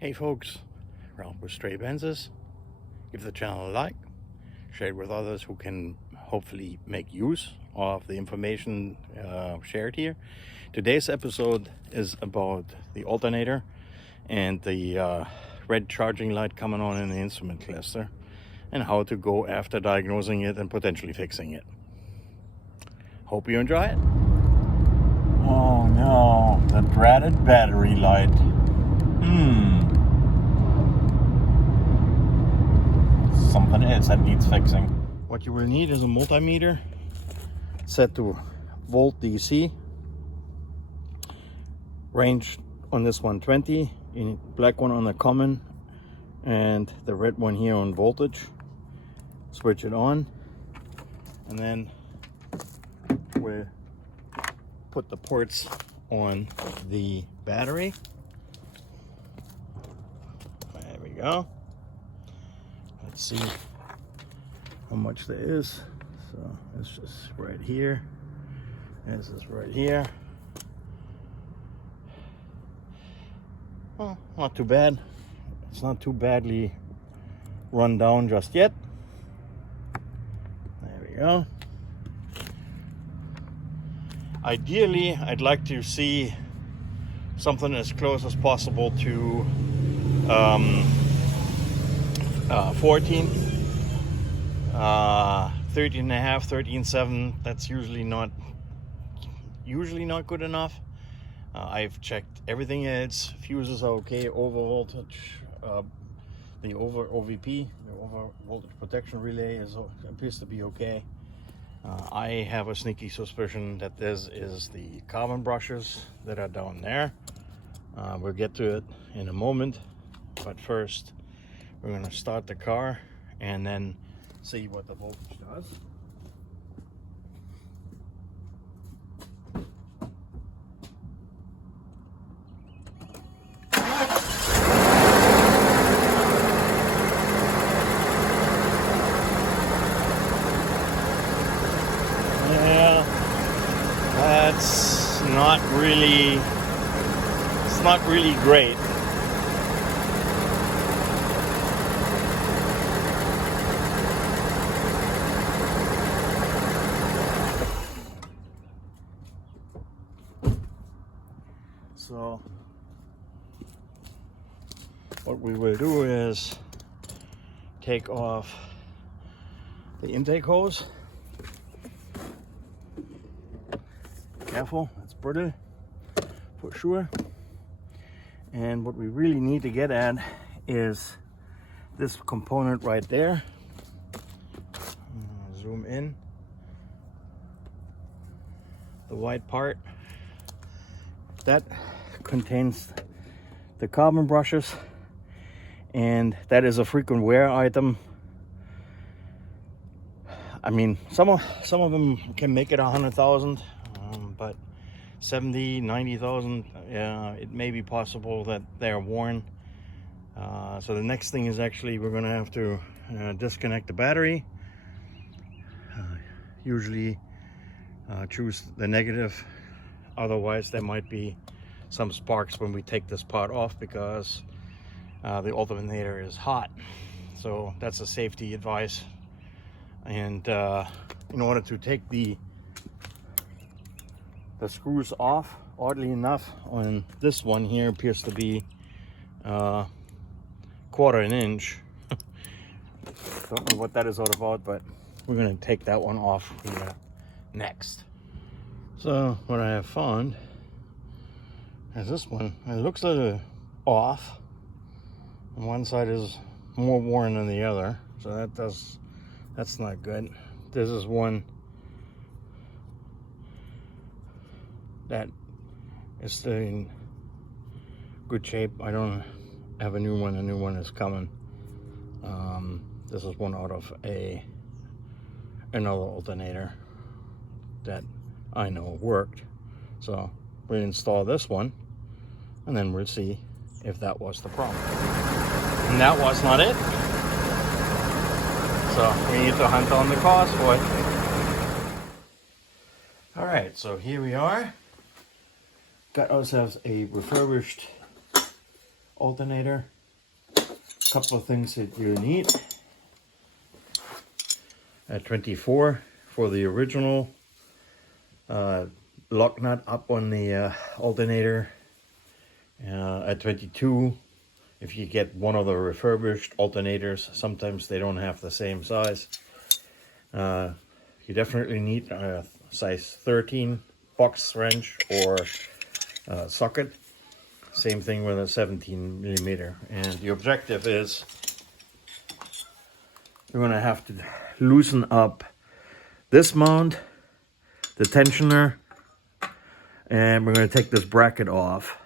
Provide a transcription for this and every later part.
Hey folks, Ralph with Stray Benzes. Give the channel a like, share it with others who can hopefully make use of the information shared here. Today's episode is about the alternator and the red charging light coming on in the instrument cluster and how to go after diagnosing it and potentially fixing it. Hope you enjoy it. Oh no, the dreaded battery light. Something is that needs fixing. What you will need is a multimeter set to volt DC. Range on this 120, you need black one on the common and the red one here on voltage. Switch it on and then we'll put the ports on the battery. There we go. Let's see how much there is. So it's just right here. This is right here. Well, not too bad. It's not too badly run down just yet. There we go. Ideally, I'd like to see something as close as possible to 14, 13 and a half, 13.7. That's usually not good enough. I've checked everything else. Fuses are okay. Over voltage, the over OVP, the over voltage protection relay appears to be okay. I have a sneaky suspicion that this is the carbon brushes that are down there. We'll get to it in a moment, but first we're going to start the car and then see what the voltage does. Yeah, that's not really, it's not really great. So what we will do is take off the intake hose. Careful, it's brittle for sure. And what we really need to get at is this component right there. Zoom in. The white part. That contains the carbon brushes, and that is a frequent wear item. I mean, some of them can make it 100,000, but 70, 90,000, yeah, it may be possible that they're worn. So the next thing is actually we're going to have to disconnect the battery. Usually choose the negative. Otherwise, there might be some sparks when we take this part off because the alternator is hot. So that's a safety advice. And in order to take the screws off, oddly enough, on this one here appears to be 1/4 inch. Don't know what that is all about, but we're going to take that one off here next. So what I have found is this one. It looks a little off. And one side is more worn than the other, so that's not good. This is one that is still in good shape. I don't have a new one. A new one is coming. This is one out of another alternator that I know worked. So we'll install this one and then we'll see if that was the problem. And that was not it. So we need to hunt on the cause for it. All right, so here we are. Got ourselves a refurbished alternator. A couple of things that you need. At 24 for the original lock nut up on the alternator. At 22, if you get one of the refurbished alternators, sometimes they don't have the same size. You definitely need a size 13 box wrench or socket. Same thing with a 17 millimeter. And the objective is we're going to have to loosen up this mount, the tensioner, and we're going to take this bracket off.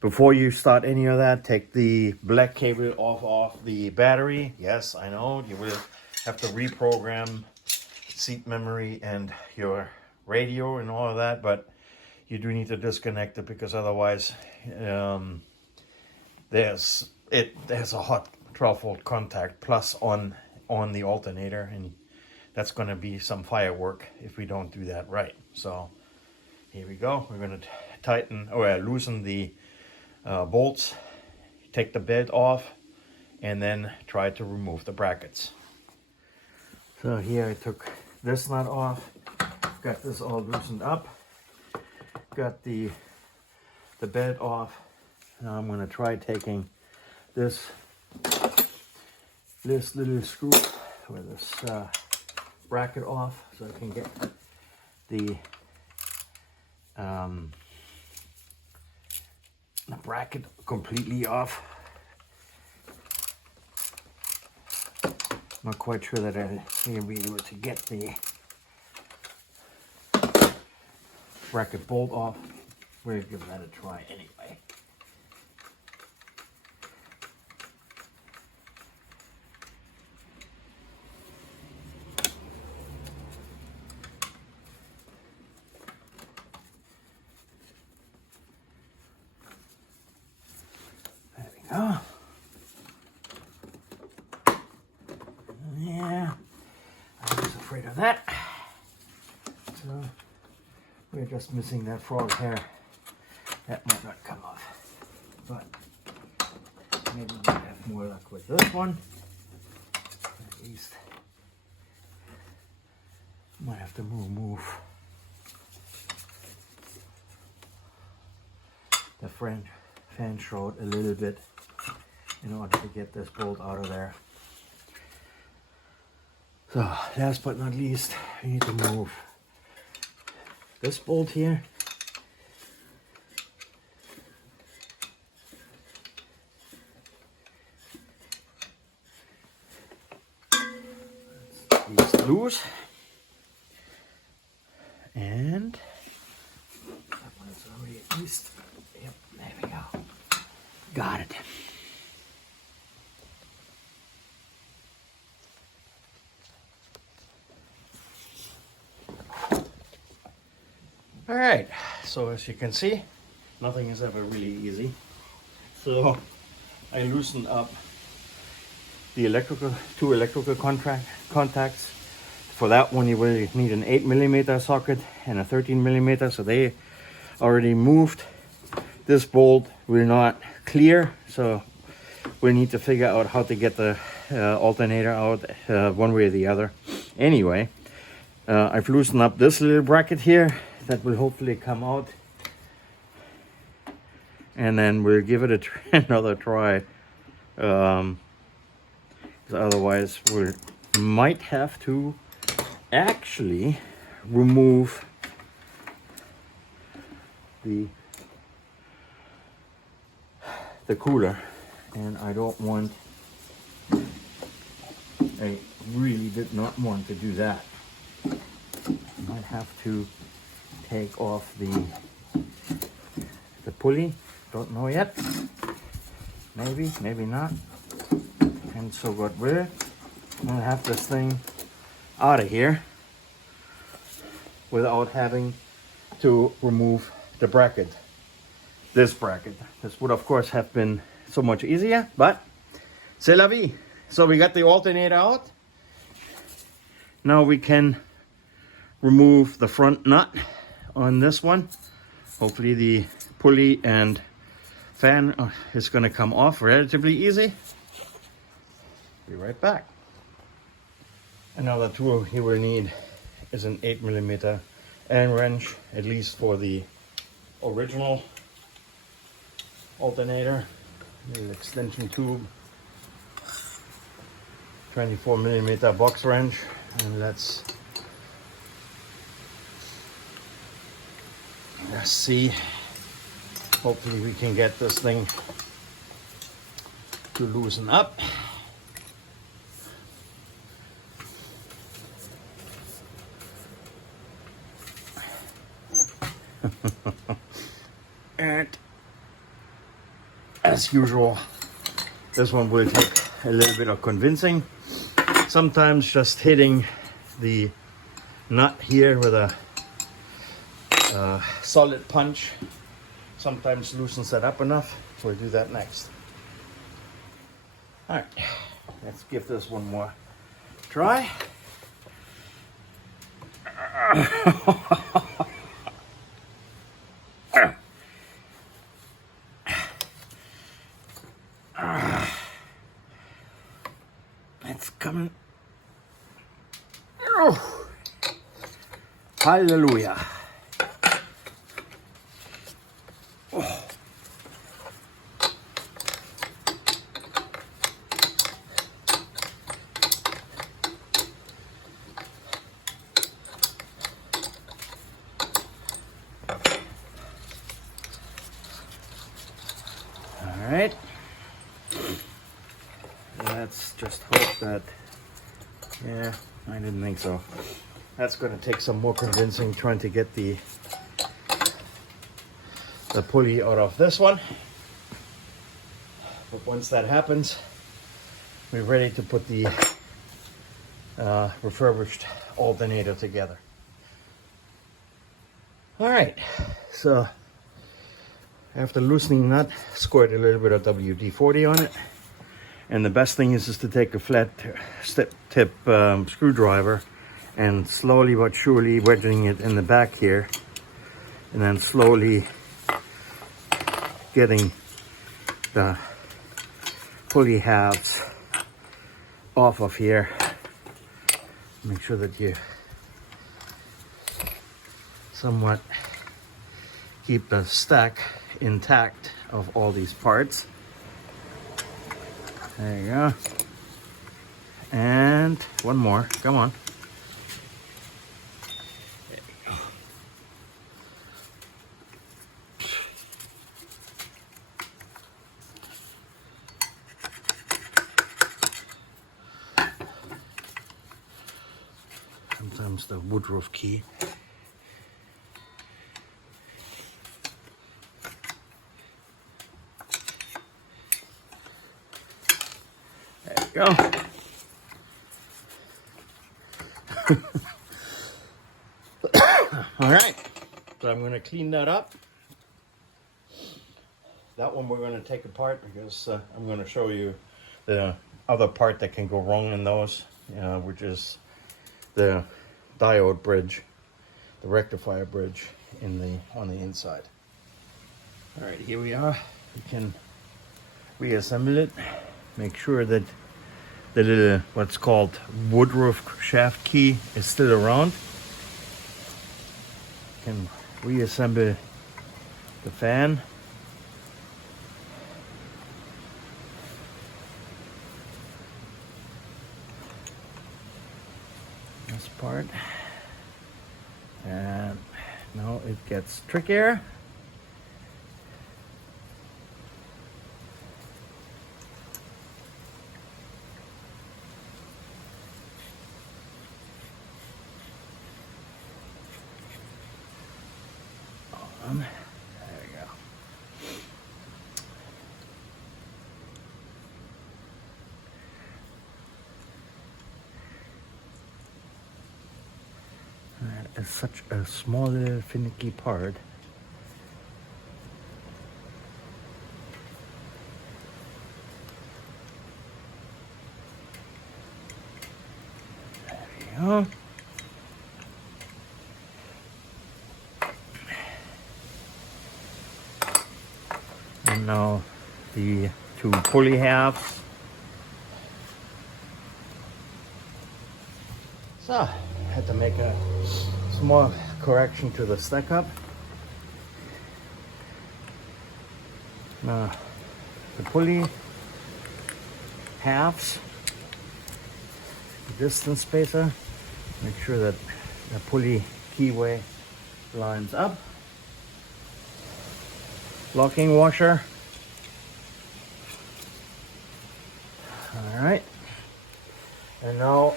Before you start any of that, take the black cable off the battery. Yes, I know you will have to reprogram seat memory and your radio and all of that, but you do need to disconnect it because otherwise there's a hot 12-volt contact plus on the alternator, and that's going to be some firework if we don't do that right. So here we go. We're going to tighten or loosen the bolts, take the belt off, and then try to remove the brackets. So here I took this nut off, got this all loosened up, got the belt off. Now I'm going to try taking this little screw with this bracket off so I can get the bracket completely off. Not quite sure that I'll be able to get the bracket bolt off. We'll give that a try anyway. There we go. Yeah, I was afraid of that. So we're just missing that frog hair. That might not come off, but maybe we'll have more luck with this one. At least might have to move the fan shroud a little bit in order to get this bolt out of there. So last but not least, we need to move this bolt here. It's loose, and that one's already at least. Yep, there we go. Got it. All right, so as you can see, nothing is ever really easy. So I loosened up the two electrical contacts. For that one, you will need an 8 millimeter socket and a 13 millimeter. So they already moved. This bolt will not clear, so we'll need to figure out how to get the alternator out one way or the other. Anyway, I've loosened up this little bracket here. That will hopefully come out, and then we'll give it another try. Otherwise, we might have to actually remove the cooler, and I really did not want to do that. I might have to take off the pulley. Don't know yet. Maybe not. And so God will, I'll have this thing out of here without having to remove the bracket. This bracket. This would of course have been so much easier, but c'est la vie. So we got the alternator out. Now we can remove the front nut on this one. Hopefully the pulley and fan is going to come off relatively easy. Be right back. Another tool you will need is an 8mm Allen wrench, at least for the original alternator. Little extension tube, 24mm box wrench, and let's see. Hopefully we can get this thing to loosen up. And as usual, this one will take a little bit of convincing. Sometimes just hitting the nut here with a solid punch sometimes loosens that up enough. So we'll do that next. All right, let's give this one more try. It's coming. Oh, hallelujah. Oh. All right. Let's just hope that, yeah, I didn't think so. That's going to take some more convincing, trying to get the pulley out of this one. But once that happens, we're ready to put the refurbished alternator together. All right, so after loosening the nut, squirt a little bit of WD-40 on it. And the best thing is to take a flat tip screwdriver and slowly but surely wedging it in the back here, and then slowly getting the pulley halves off of here. Make sure that you somewhat keep the stack intact of all these parts. There you go. And one more. Come on. There you go. Sometimes the Woodruff key. Go. All right, so I'm going to clean that up. That one we're going to take apart because I'm going to show you the other part that can go wrong in those, which is the diode bridge, the rectifier bridge on the inside. All right, here we are. We can reassemble it. Make sure that the little, what's called Woodruff shaft key is still around. Can reassemble the fan. This part. And now it gets trickier. There we go. That is such a small little finicky part. There we go. Now the two pulley halves. So, had to make a small correction to the stack up. Now, the pulley halves, the distance spacer, make sure that the pulley keyway lines up. Locking washer. All right. And now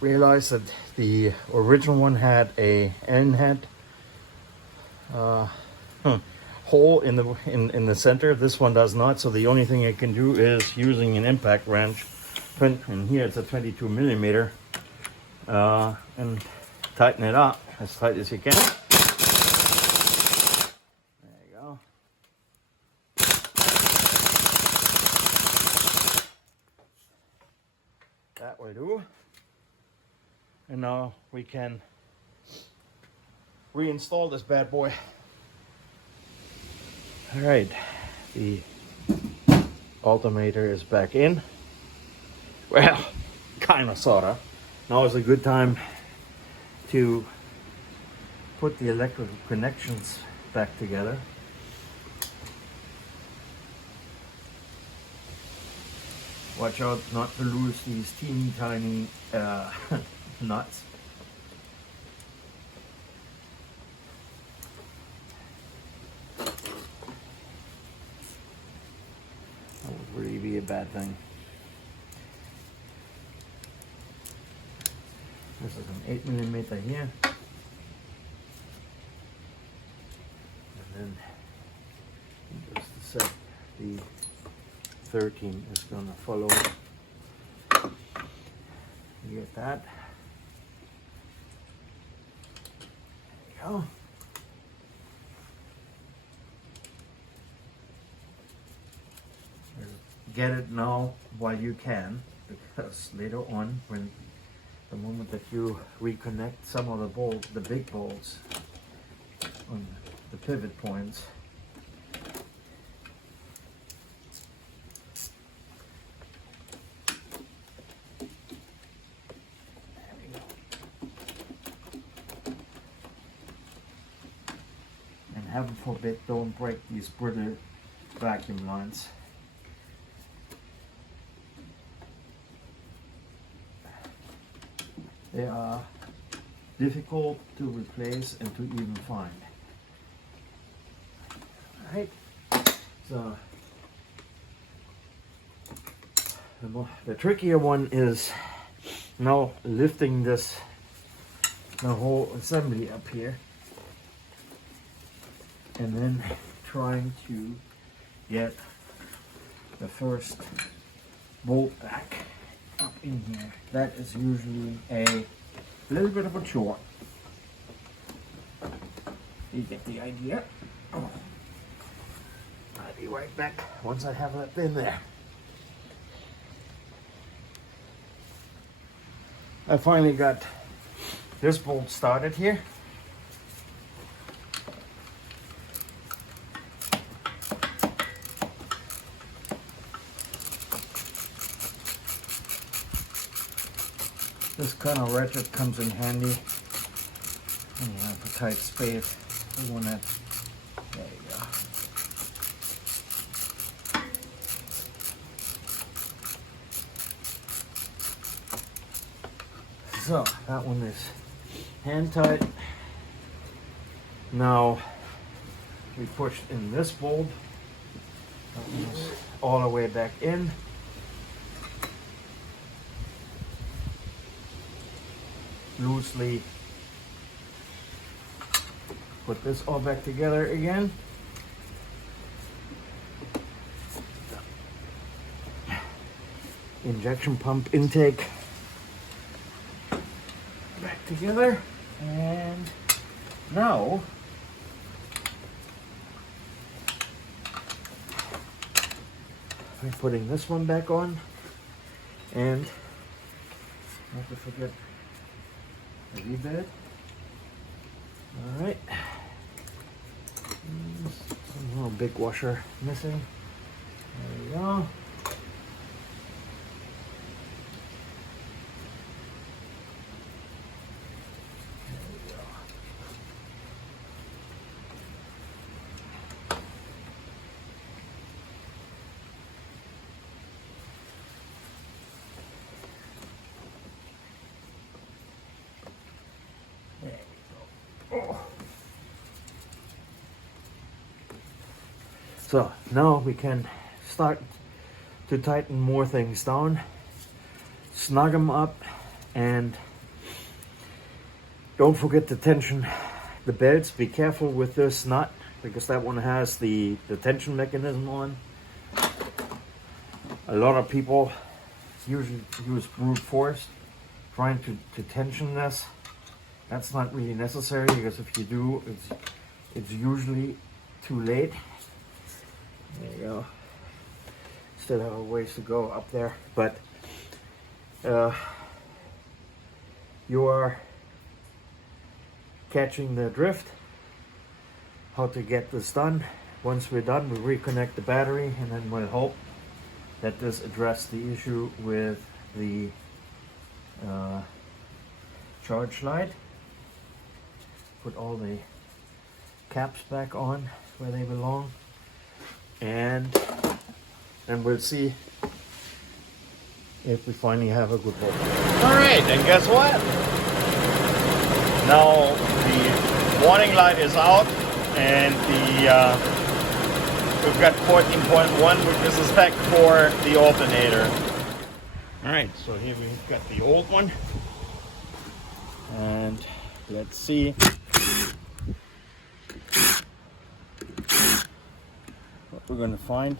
realize that the original one had a end head hole in the center. This one does not, so the only thing I can do is using an impact wrench, and here it's a 22 millimeter, and tighten it up as tight as you can. There you go. That will do. And now we can reinstall this bad boy. All right, the alternator is back in. Well, kind of, sorta. Now is a good time to put the electrical connections back together. Watch out not to lose these teeny tiny nuts. That would really be a bad thing. This is an 8 millimeter here. And then just to set the 13 is going to follow. You get that? There you go. Get it now while you can, because later on, when the moment that you reconnect some of the bolts, the big bolts on the pivot points, there we go. And heaven forbid, don't break these brittle vacuum lines. They are difficult to replace and to even find. Alright, so the trickier one is now lifting the whole assembly up here and then trying to get the first bolt back up in here. That is usually a little bit of a chore. You get the idea. Oh. I'll be right back once I have that in there. I finally got this bolt started here. This kind of ratchet comes in handy when you have a tight space. You want that. There you go. So that one is hand tight. Now we push in this bolt. That one's all the way back in. Loosely put this all back together again. Injection pump intake back together, and now I'm putting this one back on, and not to forget the bed. All right. big washer missing. There we go. So now we can start to tighten more things down, snug them up, and don't forget to tension the belts. Be careful with this nut because that one has the tension mechanism on. A lot of people usually use brute force trying to tension this. That's not really necessary because if you do, it's usually too late. There you go. Still have a ways to go up there, but you are catching the drift. How to get this done. Once we're done, we reconnect the battery, and then we'll hope that this addressed the issue with the charge slide. Put all the caps back on where they belong, and then we'll see if we finally have a good bolt. All right, and guess what? Now the warning light is out, and we've got 14.1, which is the spec for the alternator. All right, so here we've got the old one, and let's see what we're going to find.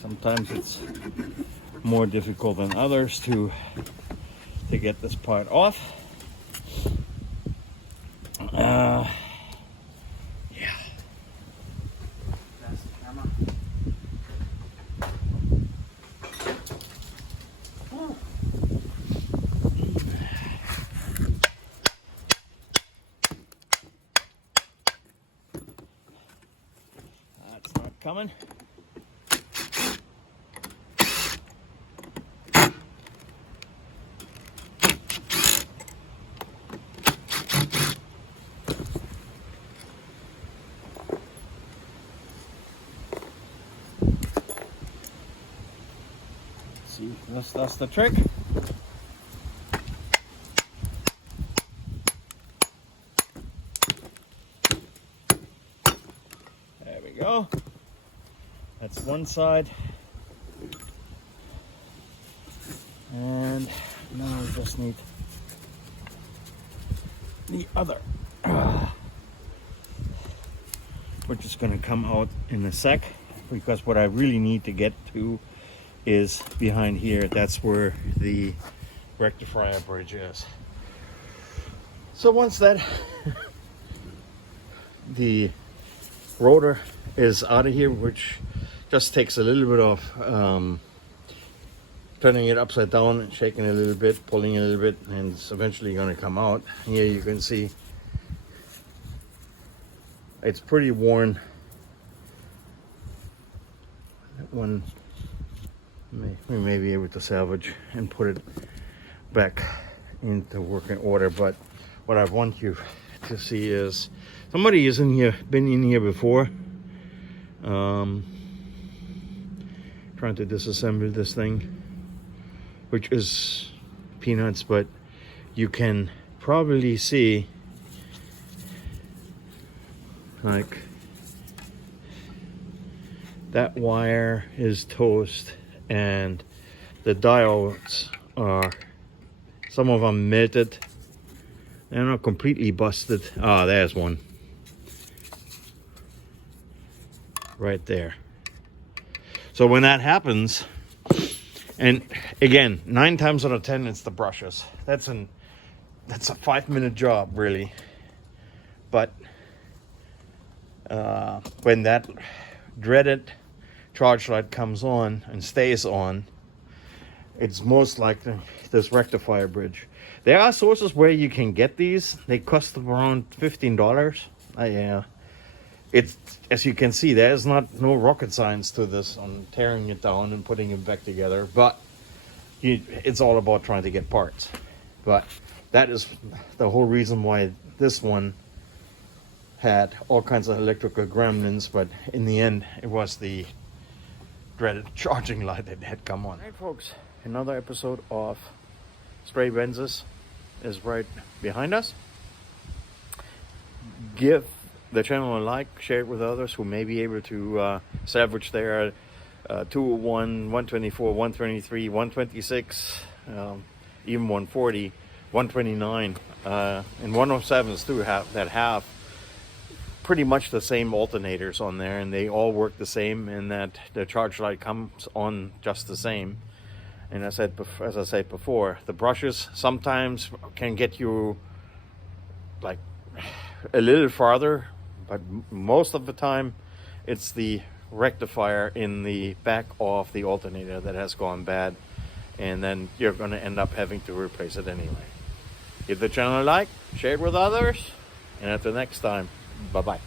Sometimes it's more difficult than others to get this part off. Yeah. That's the camera. That's not coming. See, that's the trick. There we go. That's one side. And now we just need the other, which is going to come out in a sec, because what I really need to get to is behind here. That's where the rectifier bridge is. So once that the rotor is out of here, which just takes a little bit of turning it upside down and shaking it a little bit, pulling it a little bit, and it's eventually going to come out. Here you can see it's pretty worn. That one we may be able to salvage and put it back into working order, but what I want you to see is somebody is in here, been in here before, trying to disassemble this thing, which is peanuts, but you can probably see like that wire is toast, and the diodes are, some of them melted. They're not completely busted. Ah, there's one right there. So when that happens, And again, 9 times out of 10, it's the brushes. That's a 5-minute job, really. But when that dreaded charge light comes on and stays on, it's most likely this rectifier bridge. There are sources where you can get these. They cost around $15. It's, as you can see, there's no rocket science to this on tearing it down and putting it back together, but it's all about trying to get parts. But that is the whole reason why this one had all kinds of electrical gremlins, but in the end it was the dreaded charging light that had come on. All right, folks, another episode of Stray Benzes is right behind us. Give the channel a like, share it with others who may be able to salvage their 201, 124, 123, 126, even 140, 129, and 107s too have pretty much the same alternators on there, and they all work the same in that the charge light comes on just the same. And as I said before, the brushes sometimes can get you like a little farther, but most of the time it's the rectifier in the back of the alternator that has gone bad, and then you're going to end up having to replace it anyway. Give the channel a like, share it with others, and until next time, bye-bye.